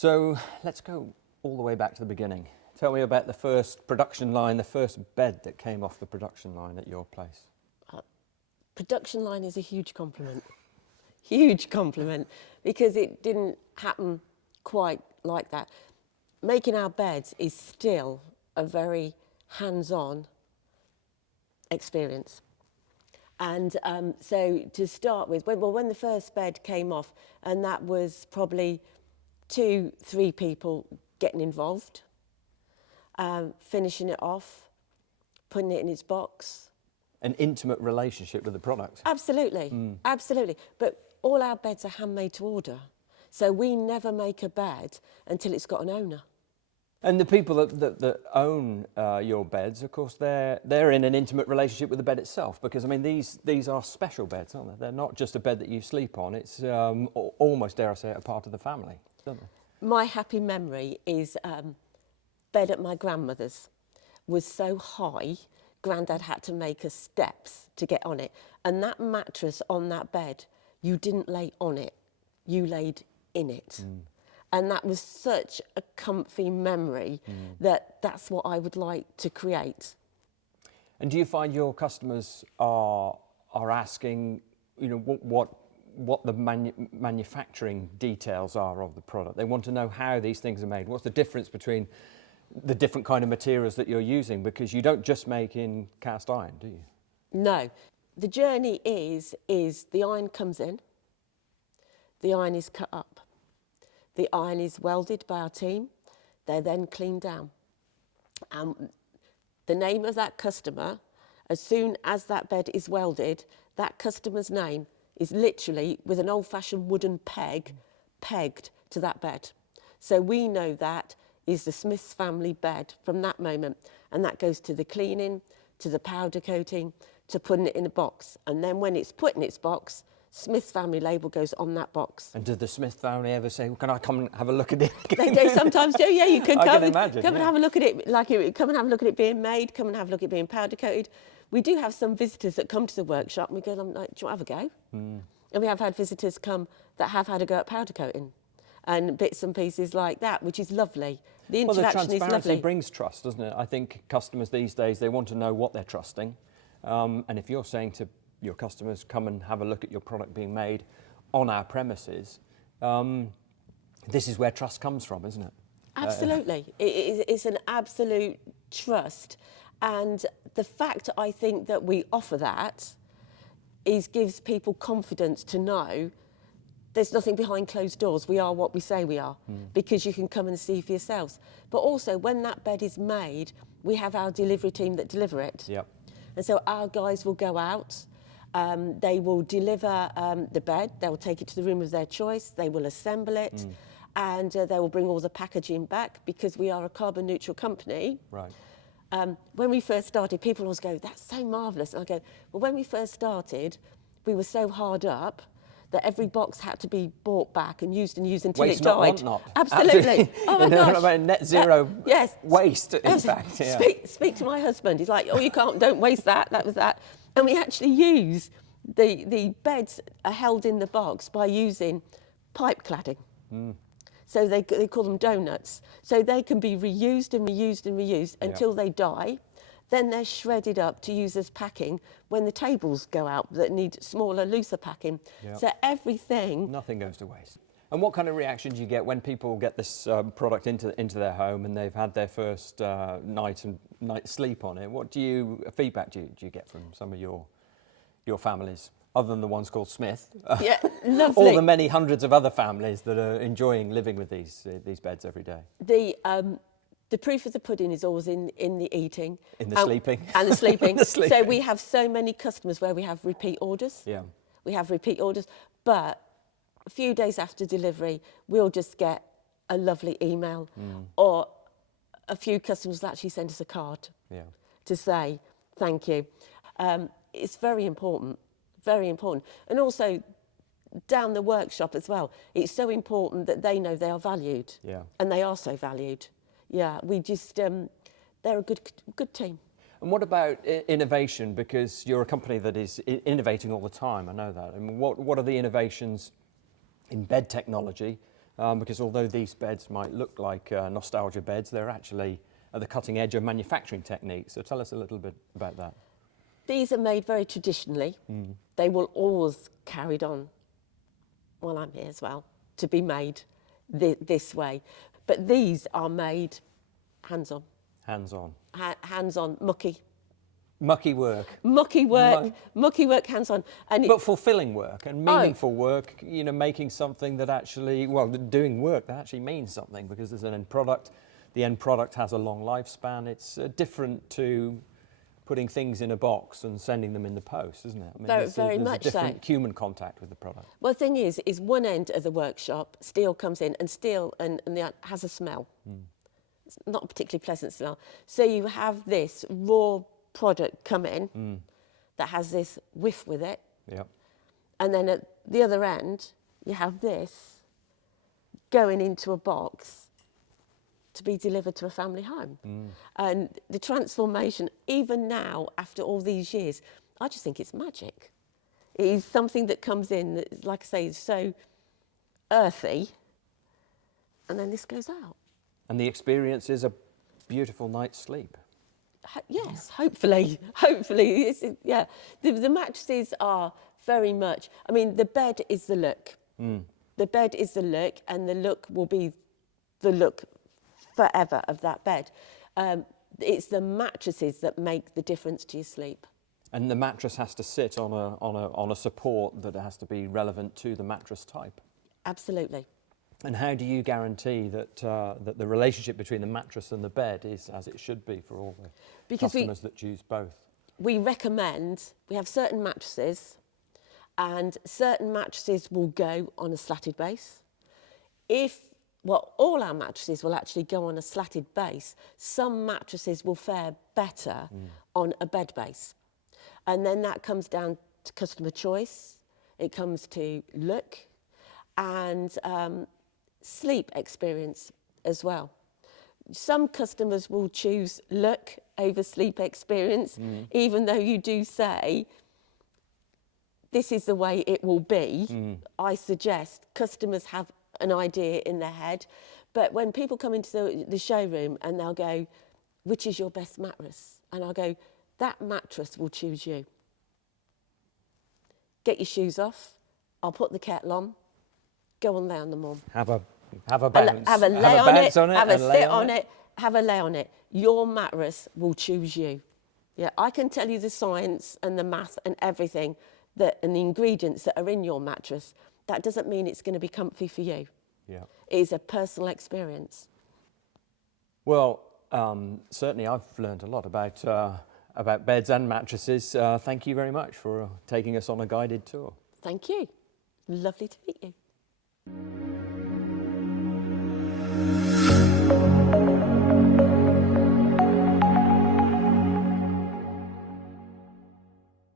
So let's go all the way back to the beginning. Tell me about the first production line, the first bed that came off the production line at your place. Production line is a huge compliment. Huge compliment, because it didn't happen quite like that. Making our beds is still a very hands-on experience. And so to start with, when the first bed came off, and that was probably 2-3 people getting involved, finishing it off, putting it in its box. An intimate relationship with the product. Absolutely, absolutely. But all our beds are handmade to order. So we never make a bed until it's got an owner. And the people that own your beds, of course, they're in an intimate relationship with the bed itself, because, I mean, these are special beds, aren't they? They're not just a bed that you sleep on. It's almost, dare I say it, a part of the family, don't they? My happy memory is bed at my grandmother's was so high, Grandad had to make us steps to get on it. And that mattress on that bed, you didn't lay on it, you laid in it. And that was such a comfy memory that's what I would like to create. And do you find your customers are asking, you know, what the manufacturing details are of the product? They want to know how these things are made. What's the difference between the different kind of materials that you're using? Because you don't just make in cast iron, do you? No. The journey is the iron comes in, the iron is cut up, the iron is welded by our team, they're then cleaned down. The name of that customer, as soon as that bed is welded, that customer's name is literally with an old-fashioned wooden peg pegged to that bed. So we know that is the Smith's family bed from that moment, and that goes to the cleaning, to the powder coating, to putting it in a box. And then when it's put in its box, Smith's family label goes on that box. And did the Smith family ever say, well, can I come and have a look at it? They sometimes do, yeah, you can I come, can imagine, come and have a look at it, come and have a look at it being made, come and have a look at it being powder coated. We do have some visitors that come to the workshop and we go, like, do you want to have a go? And we have had visitors come that have had a go at powder coating and bits and pieces like that, which is lovely. The interaction well, the transparency is lovely. brings trust, doesn't it? I think customers these days, they want to know what they're trusting. And if you're saying to your customers, come and have a look at your product being made on our premises, this is where trust comes from, isn't it? Absolutely. It's an absolute trust. And the fact, I think, that we offer that gives people confidence to know there's nothing behind closed doors. We are what we say we are, because you can come and see for yourselves. But also, when that bed is made, we have our delivery team that deliver it. Yep. And so our guys will go out, they will deliver the bed, they will take it to the room of their choice, they will assemble it, and they will bring all the packaging back, because we are a carbon neutral company. Right. When we first started, people always go, that's so marvellous. And I go, well, when we first started, we were so hard up that every box had to be bought back and used until Waste it not, died. want not. Absolutely. Oh my gosh. About net zero yes. waste, in fact. Yeah. Speak to my husband. He's like, oh, you can't, don't waste that. That was that. And we actually use the beds are held in the box by using pipe cladding. So they call them donuts. So they can be reused and reused and reused until they die. Then they're shredded up to use as packing when the tables go out that need smaller, looser packing. Yep. So everything... Nothing goes to waste. And what kind of reaction do you get when people get this product into their home and they've had their first night sleep on it? What feedback do you get from some of your families, other than the ones called Smith? Yeah, lovely. All the many hundreds of other families that are enjoying living with these beds every day. The proof of the pudding is always in the eating. In the sleeping. And the sleeping. The sleeping. So we have so many customers where we have repeat orders. Yeah. We have repeat orders, but a few days after delivery, we'll just get a lovely email, or a few customers will actually send us a card to say thank you. It's very important, very important. And also, down the workshop as well, it's so important that they know they are valued. Yeah. And they are so valued. Yeah, we just, they're a good team. And what about innovation? Because you're a company that is innovating all the time, I know that. I mean, what are the innovations in bed technology because although these beds might look like nostalgia beds, they're actually at the cutting edge of manufacturing techniques. So tell us a little bit about that. These are made very traditionally. They will always carried on while I'm here as well, to be made this way. But these are made hands-on. Hands-on. Hands-on, mucky. Mucky work. Mucky work, hands-on. But fulfilling work and meaningful work, you know, making something that actually, well, doing work that actually means something, because there's an end product. The end product has a long lifespan. It's different to putting things in a box and sending them in the post, isn't it? I mean, very much so. There's a different human contact with the product. Well, the thing is one end of the workshop, steel comes in, and steel has a smell. It's not a particularly pleasant smell. So you have this raw product come in that has this whiff with it. Yep. And then at the other end, you have this going into a box to be delivered to a family home. And the transformation, even now, after all these years, I just think it's magic. It is something that comes in that, like I say, is so earthy, and then this goes out. And the experience is a beautiful night's sleep. Yes, hopefully. Yeah, the mattresses are very much, I mean, the bed is the look. The bed is the look, and the look will be the look forever of that bed. It's the mattresses that make the difference to your sleep. And the mattress has to sit on a support that has to be relevant to the mattress type. Absolutely. And how do you guarantee that that the relationship between the mattress and the bed is as it should be for all the customers that choose both? We have certain mattresses, and certain mattresses will go on a slatted base. All our mattresses will actually go on a slatted base. Some mattresses will fare better on a bed base. And then that comes down to customer choice. It comes to look and sleep experience as well. Some customers will choose look over sleep experience, even though you do say, this is the way it will be. I suggest customers have an idea in their head, but when people come into the showroom and they'll go, which is your best mattress? And I'll go, that mattress will choose you. Get your shoes off, I'll put the kettle on, go and lay on the mum. Have a bounce. Have a lay on it, have a sit on it, have a lay on it. Your mattress will choose you. Yeah, I can tell you the science and the math and everything and the ingredients that are in your mattress. That doesn't mean it's going to be comfy for you. Yeah. It is a personal experience. Well, certainly I've learned a lot about beds and mattresses. Thank you very much for taking us on a guided tour. Thank you. Lovely to meet you.